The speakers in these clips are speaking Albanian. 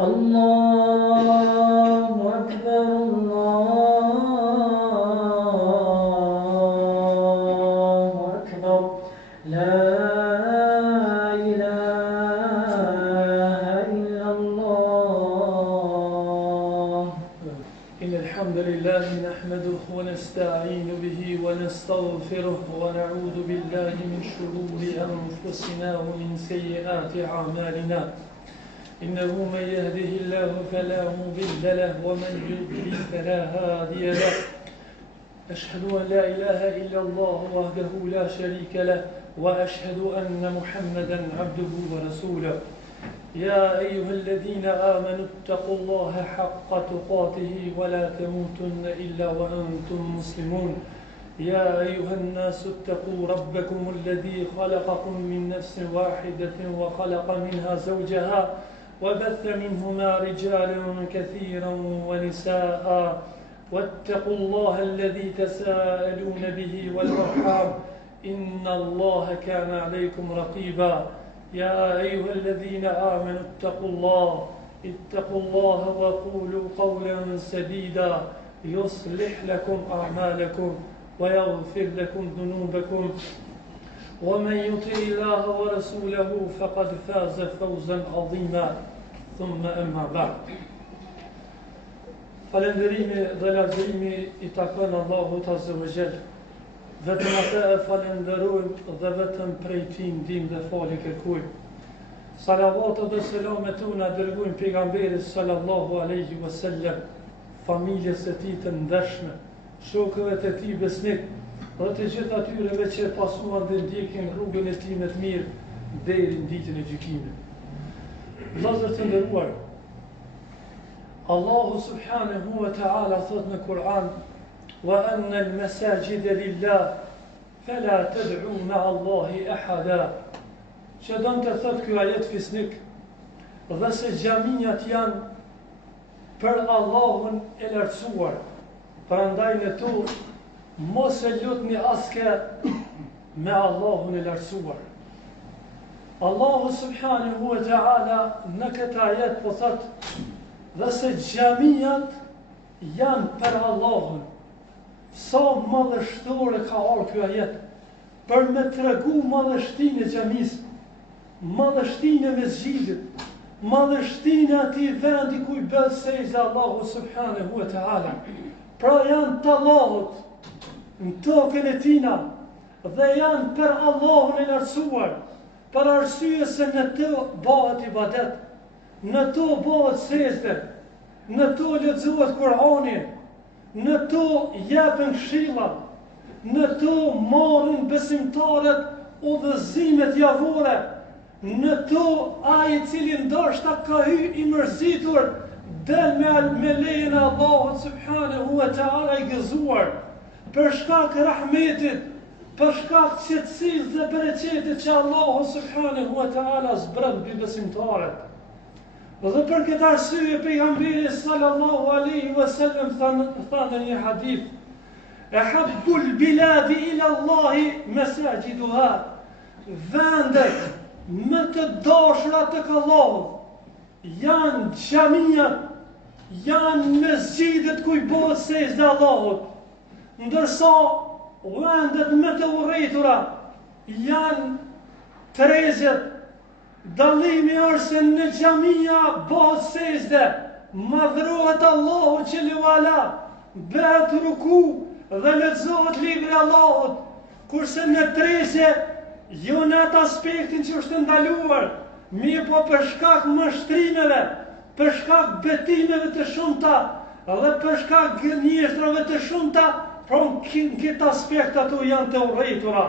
Allahu Akbar, Allahu Akbar, la ilaha illallah. Innal hamdalillahi nahmaduhu wa nasta'inu bihi wa nastaghfiruhu wa na'udhu billahi min shururi anfusina wa min sayyiati a'malina. إنه من يهده الله فلا مضل له ومن يضلل فلا هادي له أشهد أن لا إله إلا الله وحده لا شريك له وأشهد أن محمدا عبده ورسوله يا أيها الذين آمنوا اتقوا الله حق تقاته ولا تموتن إلا وأنتم مسلمون يا أيها الناس اتقوا ربكم الذي خلقكم من نفس واحدة وخلق منها زوجها وبث منهما رجالا كثيرا ونساء واتقوا الله الذي تساءلون به والأرحام إن الله كان عليكم رقيبا يا أيها الذين آمنوا اتقوا الله وقولوا قولا سديدا يصلح لكم أعمالكم ويغفر لكم ذنوبكم ومن يطع الله ورسوله فقد فاز فوزا عظيما ثم أما بعد. Falënderimi dhe lavdërimi i takon Allahut Azza wa Jall. Vetëm atë e falenderojmë dhe vetëm prej tij ndihmë dhe falje kërkojmë. Salavatet dhe selamet tona dërgojmë pejgamberit sallallahu alaihi wasallam, familjes së tij të ndershme, shokëve të tij besnik, dhe të gjithë atyreve që pasuan dhe ndjekin rrugën e tij më të mirë deri në ditën e gjykimit. Vëllezër të nderuar, Allahu subhanahu wa ta'ala thot në Kur'an: "Wa anna al-masajida lillah fala tad'u ma'a Allahi ahada." Që do të thotë ky ajet fisnik, dhe se xhaminjat janë për Allahun e lartësuar. Prandaj në to mos e lutni askë me Allahun e lartësuar. Allahu subhanahu wa ta'ala në këtë ajet po thot dhe se xhamijat janë për Allahun. Sa madhështore ka ardhur ky ajet për me tregu madhështinë e xhamisë, madhështinë e mesxhidit, madhështinë e atij vendi ku i bëhet sejda Allahu subhanahu wa ta'ala. Pra janë të Allahut në tokën e tina dhe janë për Allahun e lartësuar, për arsye se në të bëhet ibadet, në to bëhet sejdë, në to lexohet Kur'ani, në to japen këshilla, në to marrin besimtarët udhëzimet javore, në to ai i cili ndoshta ka hyrë i mërzitur del me lejen e Allahut subhanahu wa ta'ala i gëzuar, për shkak rahmetit, për shkak qetësisë dhe bereqetit që Allahu subhanahu wa ta'ala zbret mbi besimtarët. Dhe për këtë arsye pejgamberi sallallahu alaihi wasallam thanë në një hadith: "Ahabbul biladi ila Allahi masajiduha." Vendet më të dashura tek Allahu janë xhamijat, janë mesxhidet ku i bëhet sejdë Allahut, ndërsa vendet më të urrëtura janë trezet. Dallimi është se në xhamia bëhet sejdë, madhrohet Allahu xhelalu ala, bëhet ruku dhe lexohet libri i Allahut, kurse në trezë jo në atë aspektin që është ndaluar, mirë po për shkak mashtrimeve, për shkak betimeve të shumta dhe për shkak gënjeshtrave të shumta, pra në këtë aspekt ato janë të urrëtura.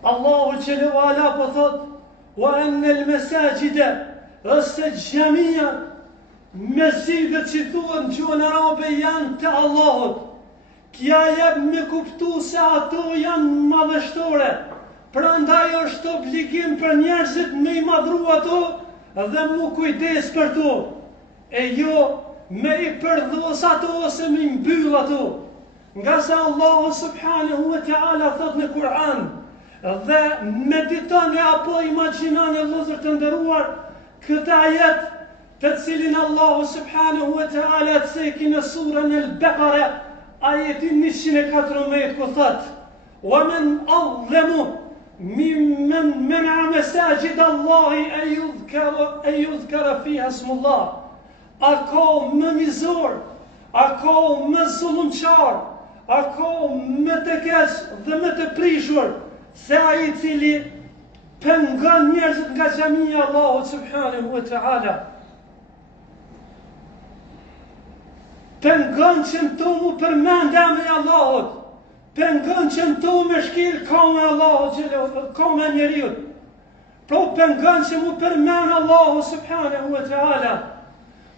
Allahu xhelalu ala po thot: "Wa anna al-masajida", ose xhamia, mesxhidet që thuhen në gjuhën arabe janë të Allahut. Kja jep me kuptu se ato janë madhështore, prandaj është obligim për njerëzit me i madhru ato dhe mu kujdes për to, e jo me i përdhos ato ose me i mbyll ato. Nga se Allahu subhanahu wa ta'ala thot në Kur'an, dhe meditoni apo imagjinoni vëllezër të nderuar, këtë ajet të cilin Allahu subhanahu wa ta'ala të seki në surën Al-Baqara, ajetin 114 ku thot: "Wa man adlamu mimman mana'a masajid Allahi an yudhkara fiha ismullah." A ka më mizor, a ka më zullumçar, a ka më të keq dhe më të prishur se ai i cili pengon njerëzit nga xhamia e Allahut subhanahu wa ta'ala. Pengon që në to mu përmend emrin e Allahut, pengon që në to me shkel kome Allahut, kome njeriut, pro pengon që mu përmend Allahu subhanahu wa ta'ala.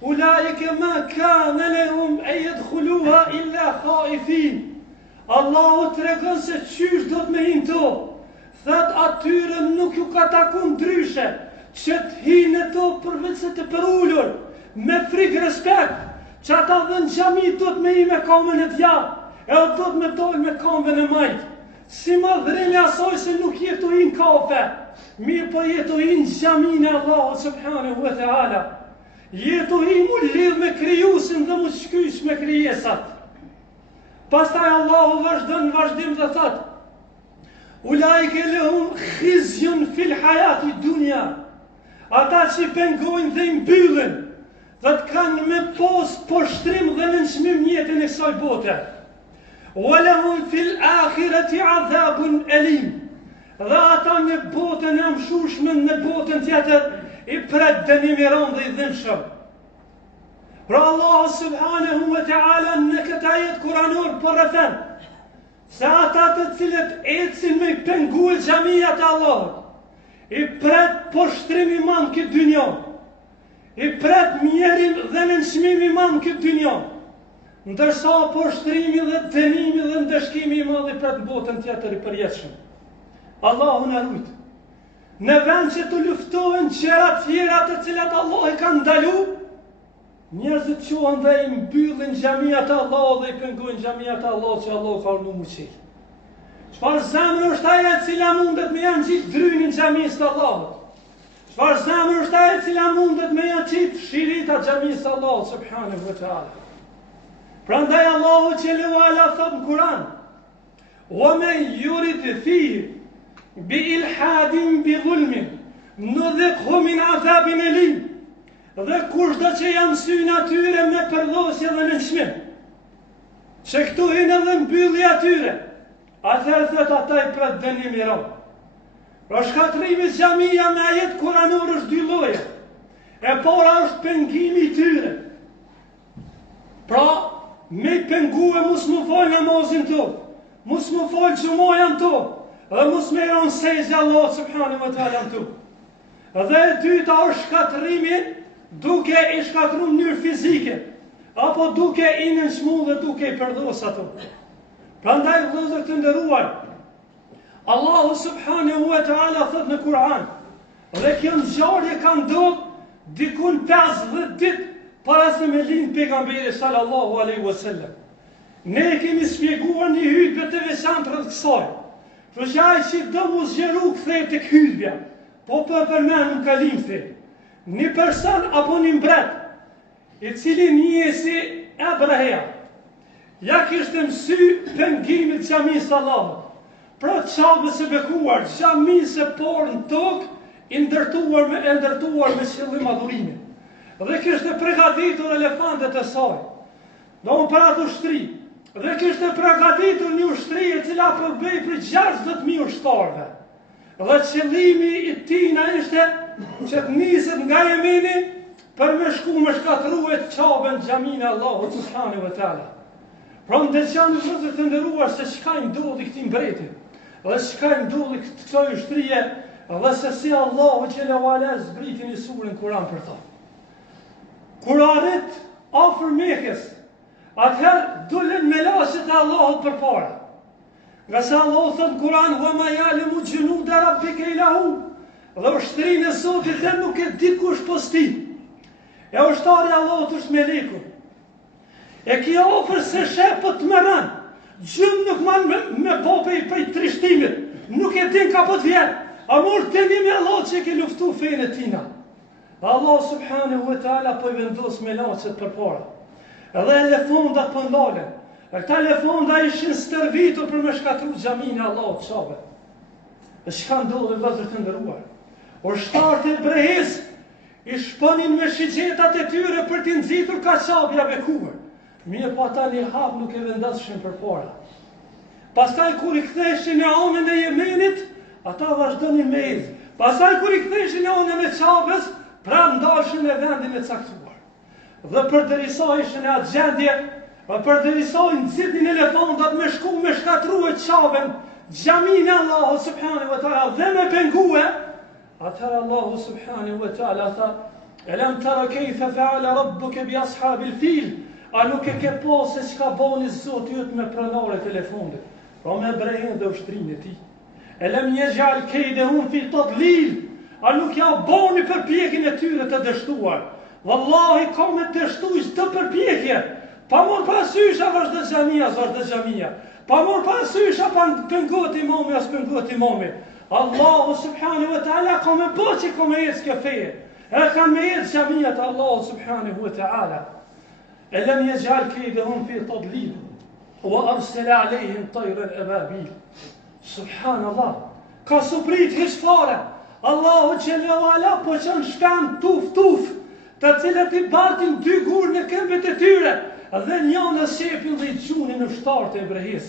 Ulaike ma kana lahum an yadkhuluha illa khaifin. Allahu të regon se qysh do të me hinë to. Thët atyre nuk ju ka takun ndryshe që të hinë to përveç se të përullur, me frikë respekt, që ata dhe në gjami do të me hi me kamën e djatë, e o do të me dojnë me kamën e majtë. Si më dhërimi asoj se nuk jetu hinë kafe, mirë po jetu hinë gjamin e Allahu subhanahu wa ta'ala. Jetu hinë mu lidh me kryusin dhe mu shkysh me kryesat. Pastaj Allahu vazhdim dhe thot: "Ulaike lahum khizyun fil hayati dunya." Ata që pengojnë dhe i mbyllin, dhe të kanë me poshtrim dhe nënçmim jetën e kësaj bote. "Wa lahum fil akhirati adhabun alim." Dhe ata në botën e mshushme, në botën tjetër, i pret dënim i rëndë dhe i dhimbshëm. Pra Allah subhanahu wa ta'ala në këtë ajet kuranor për rëfen, se ata të cilët ecin me pengull xhamijat e Allahut, i pret poshtrim i madh këtë dynjë, i pret mjerim dhe nënçmim i madh këtë dynjë, ndërsa poshtrimi dhe dënimi dhe ndëshkimi i madh i pret në botën tjetër i përjetshëm. Allahu na rujt. Në vend që të luftohen gjëra tjera të cilat Allah i ka ndalu, njerëzit qohen dhe i mbyllin xhamiat e Allahut dhe i pengojnë xhamiat e Allahut që Allah ka urdhëruar mu qel. Çfarë zemër është ajo e cila mundet me janë gjithë drynin xhamisë të Allahut? Çfarë zemër është ajo e cila mundet me janë gjithë shirita xhamisë të Allahut subhanahu wa ta'ala? Prandaj Allahu xhelalu ala thot në Kur'an: "Wa man yurid fihi bi ilhadin bi dhulmin nudhiqhu min adhabin alim." Dhe kushdo që janë synë atyre me përdhosje dhe nënçmim, që këtu hinë edhe mbylli atyre, atëherë thot ata i pret dënim i rëndë. Pra shkatrimi xhamia me ajet kuranor është dy lloje. E para është pengimi i tyre. Pra me pengue mos më fal namazin to, mos më fal xhumojan to, dhe mos më ron sejtë Allah subhanahu wa ta'ala tu. Dhe e dyta është shkatrimi duke i shkatru në mënyrë fizike, apo duke i nënçmu dhe duke i përdhos ato. Prandaj vëllezër të nderuar, Allahu subhanahu wa ta'ala thot në Kur'an, dhe kjo ngjarje ka ndodhur dikun 50 ditë para se me lind pejgamberi sallallahu alaihi wasallam. Ne kemi shpjeguar një hutbë të veçantë rreth kësaj. Kështu që ai që do mu zgjeru kthehet tek hutbja, po përmendëm kalim the. Një person apo një mbret, i cili njësi Abraha, ja kishte mësy pengimin xhamisë së Allahut. Pra çabës së bekuar, xhamisë e parë në tokë, i ndërtuar me qëllim adhurimin. Dhe kishte përgatitur elefantet e saj, do për atë ushtri. Dhe kishte përgatitur një ushtri e cila përbëj për 60.000 ushtarëve. Dhe qëllimi i tina ishte që të niset nga Jemeni për me shku me shkatruet qabën xhamin e Allahut subhanahu wa ta'ala. Pra në dëqanë vëllezër të nderuar se çka i ndodhi këtij mbreti, dhe çka i ndodhi kësaj ushtrie, dhe se si Allahu xhelalu ala zbriti një surën Kur'an për ta. Kur arrit afër Mekës, atëherë dolën melaçet e Allahut përpara. Nga se Allahu thot në Kur'an: "Wa ma ya'lamu junuda rabbika illa hu." Dhe ushtrinë e Zotit dhe nuk e di kush posti. E ushtari i Allahut është meleku. E kjo ofër se sheh po të mëran. Gjum nuk man me bope i prej trishtimit. Nuk e din ka po të vjen. A mor të ndimi Allah që ke luftu fejnë e tina. Allah subhanahu wa ta'ala po I vendos me lacet për para. Edhe elefondat po ndalen. E këta elefonda ishin stërvitur për me shkatru xhamin e Allahut çave. E çka ndodhi vëllezër të nderuar? Ushtarët e brehis I shponin me shigjetat e tyre për t'i nxitur kaçapja bekuar. Mirë po ata një hap nuk e vendoshin për para. Pastaj kur I ktheshin e anën e Jemenit, ata vazhdonin me idh. Pastaj kur I ktheshin e anën e Çabës, pra ndalshin në vendin e caktuar. Dhe përderisa ishin në atë gjendje, përderisa I nxitnin elefantat me shku me shkatruar Çabën, xhamin e Allahut subhanahu wa taala dhe me pengue, atëherë Allahu subhanahu wa taala tha: "Alam tara kayfa fa'ala rabbuka bi ashabil fil?" A nuk e ke pa se çka bani Zoti jot me pronarët e elefantit, pra me brehin dhe ushtrinë e tij. Alam yaj'al kaydahum fi tadlil. A nuk ja bani përpjekjen e tyre të dështuar. Wallahi ka me dështuar çdo përpjekje. Pa mor parasysh a vazhdo xhamia, vazhdo xhamia. Pa mor parasysh a pengohet imami, as pengohet imami. Allahu subhanahu wa ta'ala ka me bëqi ka me ecë kjo feje. E ka me ecë xhamia të Allahu subhanahu wa ta'ala. Alam yaj'al kaydahum fi tadlil wa arsala alayhim tayran ababil. Subhanallah. Ka suprit hiç fare. Allahu xhelalu ala po çon shkan tuf, të cilët I bartin dy gur në këmbët e tyre, dhe njëna shepin dhe I qunin në ushtarët e brehis.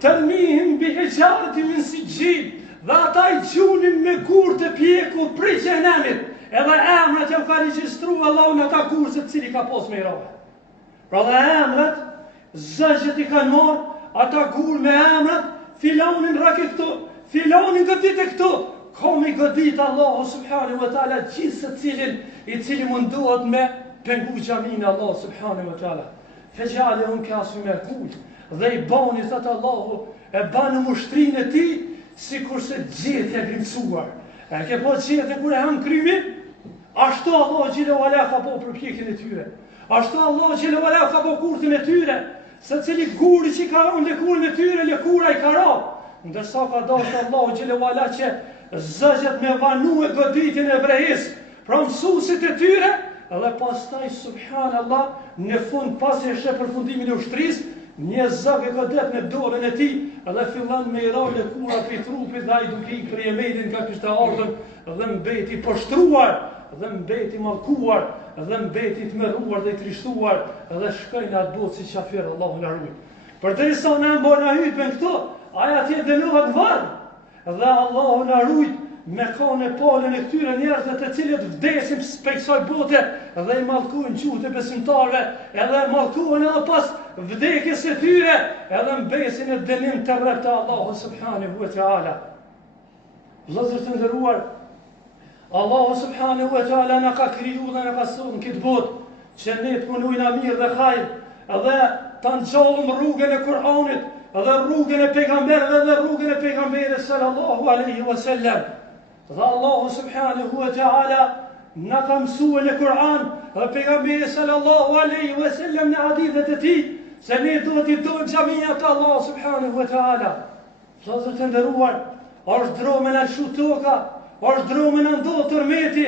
Tërmihim bi hijarati min sijil, dhe ata I qunin me gur të pjeku prej xhenemit, edhe emrat që ka regjistru Allahu në ata gur se cili ka pos me rove. Pra dhe emrat, zëgjët I kanë marë, ata gur me emrat, filonin rake këtu, filonin gëdit e këtu, ka me gëdit Allahu subhanahu wa ta'ala gjithë se cilin I cili mundohet me pengu xhamin e Allah subhanahu wa ta'ala. Fejale unë kasu me kuj, dhe I bani thëtë Allahu, e banë mushtrinë e ti, si kurse gjithë e grimësuar. E ke po gjithë e kur e hanë krymi, ashtu Allah xhelalu ala ka po përpjekjen e tyre. Ashtu Allah xhelalu ala ka po kurthin e tyre, se cili guri që ka unë lëkurin e tyre, lëkura I ka ra. Ndërsa ka dashur Allah xhelalu ala që zëgjët me vanu e goditin e brehis, pra mësuesit e tyre, edhe pastaj subhanallah, në fund pas e shë përfundimin e ushtrisë, një zëg e godet në dorën e tij, edhe fillan me I ra lëkura për trupit dhe ai duke I për Jemenin nga kishte ardhur, dhe mbeti poshtruar, dhe mbeti mallkuar, dhe mbeti të merruar dhe I trishtuar, dhe shkoi në atë botë si qafir, Allahu na ruaj. Përderisa na mbona hyjën këtu, ai atje dënohet varr. Dhe Allahu na ruaj me kanë palën e këtyre njerëzve të cilët vdesin prej kësaj bote dhe I mallkuan gjuhët e besimtarëve, edhe mallkuan edhe pas vdekjes së tyre, edhe mbesin në dënim të rreth të Allahu subhanahu wa ta'ala. Vëllezër të nderuar, Allahu subhanahu wa ta'ala na ka kriju dhe na ka thënë këtë botë që ne të punojna mirë dhe hajër, edhe ta nxjallim rrugën e Kur'anit, edhe rrugën e pejgamberëve dhe rrugën e pejgamberit sallallahu alaihi wasallam. Dhe Allahu subhanahu wa ta'ala na ka mësuar në Kur'an dhe pejgamberi sallallahu alaihi wasallam në hadithet e tij se ne duhet I dojmë xhamia të Allah subhanahu wa ta'ala. Vëllezër të nderuar, është drome në shu toka, është drome në ndodhë tërmeti,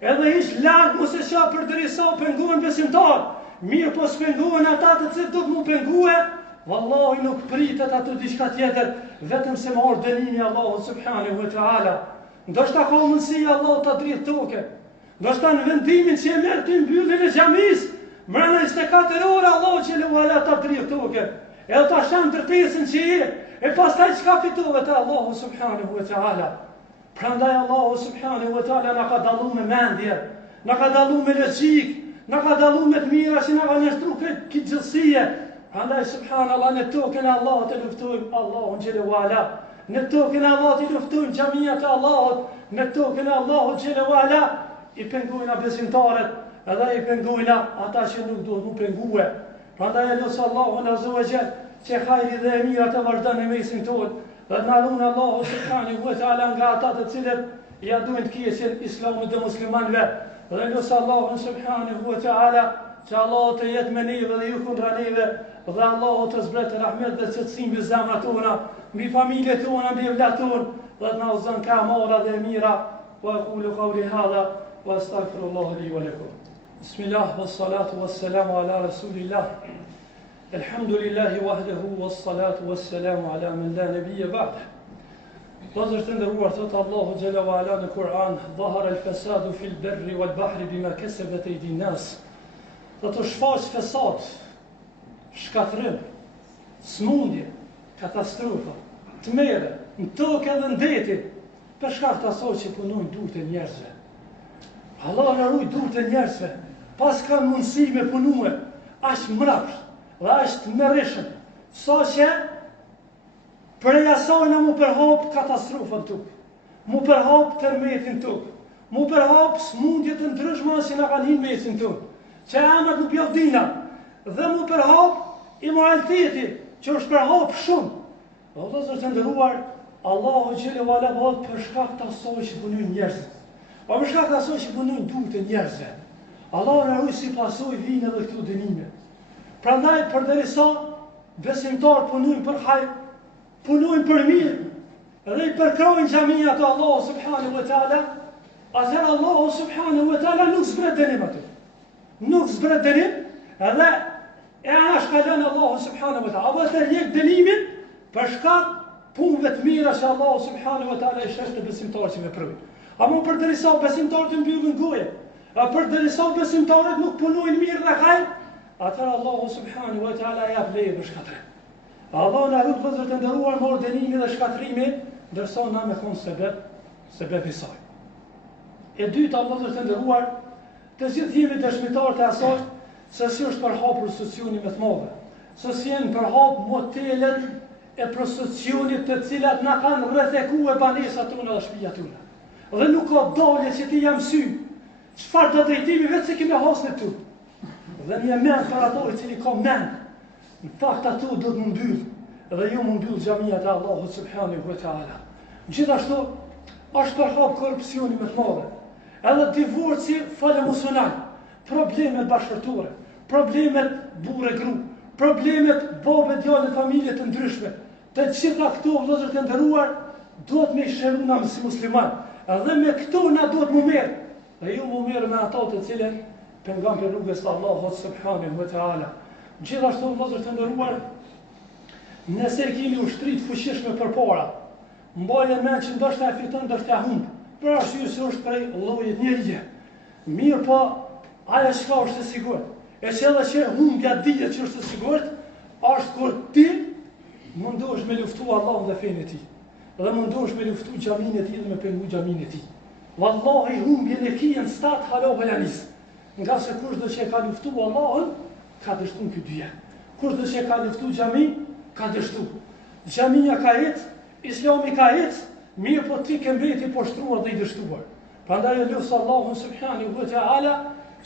edhe hiç larg mos e qa përderisa pengohen besimtar. Mirë po s'pengohen ata të cilët do të mu pengue, wallahi nuk pritet ato diçka tjetër, vetëm se me ardh dënimi Allahu subhanahu wa ta'ala. Ndoshta ka mundësi Allah ta dritë toke. Ndoshta në vendimin që e merr ti mbylljen e xhamisë, mbrana 24 orë Allah xhelalu ala ta dritë toke. Edhe ta shën ndërtesën që je, e pastaj çka fitove te Allahu subhanahu wa ta'ala. Prandaj Allahu subhanahu wa ta'ala na ka dalluar me mendje, na ka dalluar me logjik, na ka dalluar me të mira që na ka nështruar këtë gjësie. Prandaj subhanallahu në tokën e Allahut të luftojmë Allahun xhelalu ala. Në tokën e Allahut I luftojmë xhamia të Allahut, në tokën e Allahut xhelalu ala I pengojna besimtarët, edhe I pengojna ata që nuk duhet mu pengue. Prandaj lutem Allahun azza wa jall që hajri dhe e mira të vazhdojnë në mesin tonë, dhe të na lunë Allahu subhanahu wa ta'ala nga ata të cilët ja duhen të keqen Islamit dhe muslimanëve. Dhe lutem Allahun subhanahu wa ta'ala që Allah të jetë me neve dhe ju kundra neve, dhe Allah të zbretë rahmet dhe qëtësim mbi zemrat tona, mbi familjet tona, mbi vlat tonë, dhe të na udhëzon ka mora dhe mira. وأقول قولي هذا وأستغفر الله لي ولكم. بسم الله والصلاة والسلام على رسول الله. الحمد لله وحده والصلاة والسلام على من لا نبي بعده. Vëllezër të nderuar, thot Allahu xhalla wa ala në Kur'an, dhahara al-fasadu fil barri wal bahri bima kasabat aydin nas. Do të shfaq fesad, shkatrim, smundje, katastrofa, tmerre, në tokë edhe në deti, për shkak të asaj që punojnë durët e njerëzve. Allah na ruaj durët e njerëzve, pas kanë mundësi me punue, aq mrapsht dhe aq të mërrishëm, saqë prej asaj na mu përhap katastrofën tukë, mu përhap tërmetin tukë, mu përhap smundje të ndryshme që na kanë hinë mesin tukë, që emrat nuk javdina, dhe mu përhap immoraliteti, që është përhap shumë. O vëllezër të nderuar, Allahu xhelalu ala bëhet për shkak të asaj që punojnë njerëzit. O për shkak të asaj që punojnë durët e njerëzve. Allahu na ruaj si pasojë vinë edhe këto dënime. Prandaj përderisa besimtar punojnë për hajër, punojnë për mirë, dhe i përkrojnë xhamia të Allahu subhanahu wa taala, atëherë Allahu subhanahu wa taala nuk zbret dënim aty. Nuk zbret dënim, edhe e anashkalon Allahu subhanahu wa taala, apo të rjek dënimin për shkak punëve të mira që Allahu subhanahu wa taala i shesht të besimtarët që veprojnë. Ama përderisa besimtarët të mbyllin goje, përderisa besimtarët nuk punojnë mirë dhe hajër, atëherë Allahu subhanahu wa taala jap leje për shkatrim. Allah na ruaj vëllezër të nderuar me ordenimin dhe shkatrimin, ndërsa na me kon sebeb i saj. E dyta, vëllezër të nderuar, të gjithë jemi dëshmitar të asaj se si është përhapur prostitucioni me të madhe, se si janë përhap motelet e prostitucionit të cilat na kanë rrethekuar banesat tona dhe shtëpiat tona. Dhe nuk ka dalje që ti jam sy. Çfarë do drejtimi vetë se kemi hasnë tu. Dhe një mend për ato i cili ka mend. Në fakt ato do të më mbyll, dhe ju më mbyll xhamiat e Allahut subhanahu wa taala. Gjithashtu është përhap korrupsioni më të madh. Edhe divorci emocional, problemet bashkëtorë, problemet burrë gru, problemet babë djalë familje të ndryshme. Të gjitha këto vëllezër të nderuar duhet me shëru na si musliman. Edhe me këto na duhet më merr. Dhe ju më merr me ato të cilën pengon për rrugës të Allahut subhanahu wa taala. Gjithashtu vëllezër të nderuar, nëse kemi ushtrit fuqishme përpara, mbajeni mend që ndoshta e fiton, ndoshta e humb. Për arsye se është prej llojit njerëje. Mirë po, ajo çka është e sigurt. E cila që humbja dihet që është e sigurt, është kur ti mundohesh me luftu Allahun dhe fenë e tij. Dhe mundohesh me luftu xhamin e tij dhe me pengu xhamin e tij. Wallahi humbjen e kien stat halo halanis. Nga se kushdo që ka luftu Allahun, ka dështu në këtë dyja. Kushdo që ka luftu xhamin, ka dështu. Xhamia ka ecë, Islami ka ecë, mirë po ti ke mbeti poshtruar dhe i dështuar. Prandaj e lutë Allahun subhanahu wa taala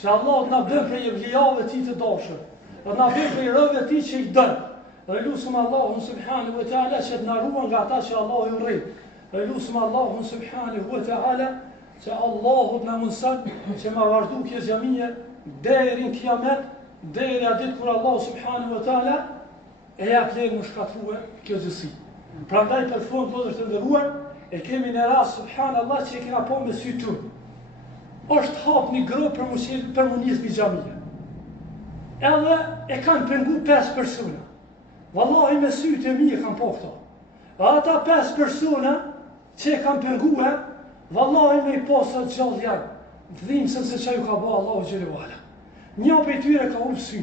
që Allah na bën prej evlijave të tij të dashur, dhe na bën prej robëve të tij që i don. Dhe lutem Allahun subhanahu wa taala që të na ruan nga ata që Allahu i urrej. Dhe lutem Allahun subhanahu wa taala që Allahu të na mëson që ma vazhdu kjo xhamia deri në kiamet, deri atë ditë kur Allahu subhanahu wa taala e jap lejen më shkatruar kjo gjësi. Prandaj për fund vëllezër të nderuar, e kemi në rast subhanallahu që e kena po me sy tu. Është hap një grup për munis një xhamia. Edhe e kanë pengu 5 persona. Wallahi me sytë e mi e kanë po këto. Dhe ata 5 persona që e kanë penguar, wallahi me i posa gjallë janë. Dhimë se që ju ka ba Allahu xhelalu ala. Një prej tyre ka humbë sy,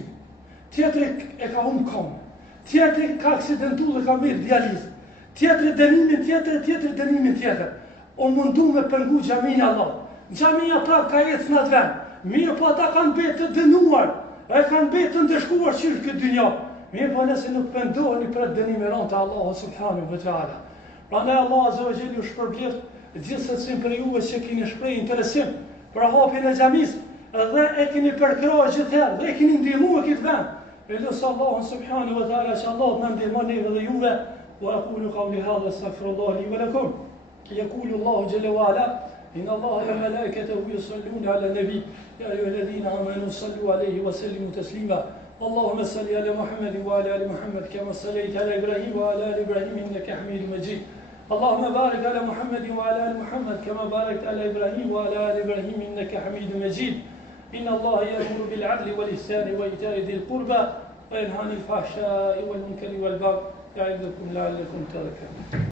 tjetri e ka humbë këmbë, tjetri ka aksidentu dhe ka mirë dializë, tjetri dënimin tjetër. O mundu me pengu xhamin Allah. Xhamia prap ka ecë në atë vend. Mirë po ata kanë betë të dënuar, e kanë betë të ndeshkuar qyrë këtë dynja. Mirë po nëse nuk pendoheni për dënimin të Allahu subhanahu wa taala. Prandaj Allah azza wa jalla ju shpërblet gjithë secilin për juve që keni shprehë interesim për hapjen e xhamisë, dhe e keni përkrahur gjithherë, dhe e keni ndihmuar këtë vend. Elusi Allahun subhanahu wa taala që Allah të na ndihmon neve dhe juve. Wa aqulu qawli hadha astaghfirullah li wa lakum. Yaqulu Allahu jalla wa ala إن الله وملائكته يصلون على النبي يا أيها الذين آمنوا صلوا عليه وسلموا تسليما اللهم صل على محمد وعلى آل محمد كما صليت على إبراهيم وعلى آل إبراهيم إنك حميد مجيد اللهم بارك على محمد وعلى آل محمد كما باركت على إبراهيم وعلى آل إبراهيم إنك حميد مجيد إن الله يأمر بالعدل والإحسان وإيتاء ذي القربى وينهى عن الفحشاء والمنكر والبغي يعظكم لعلكم تذكرون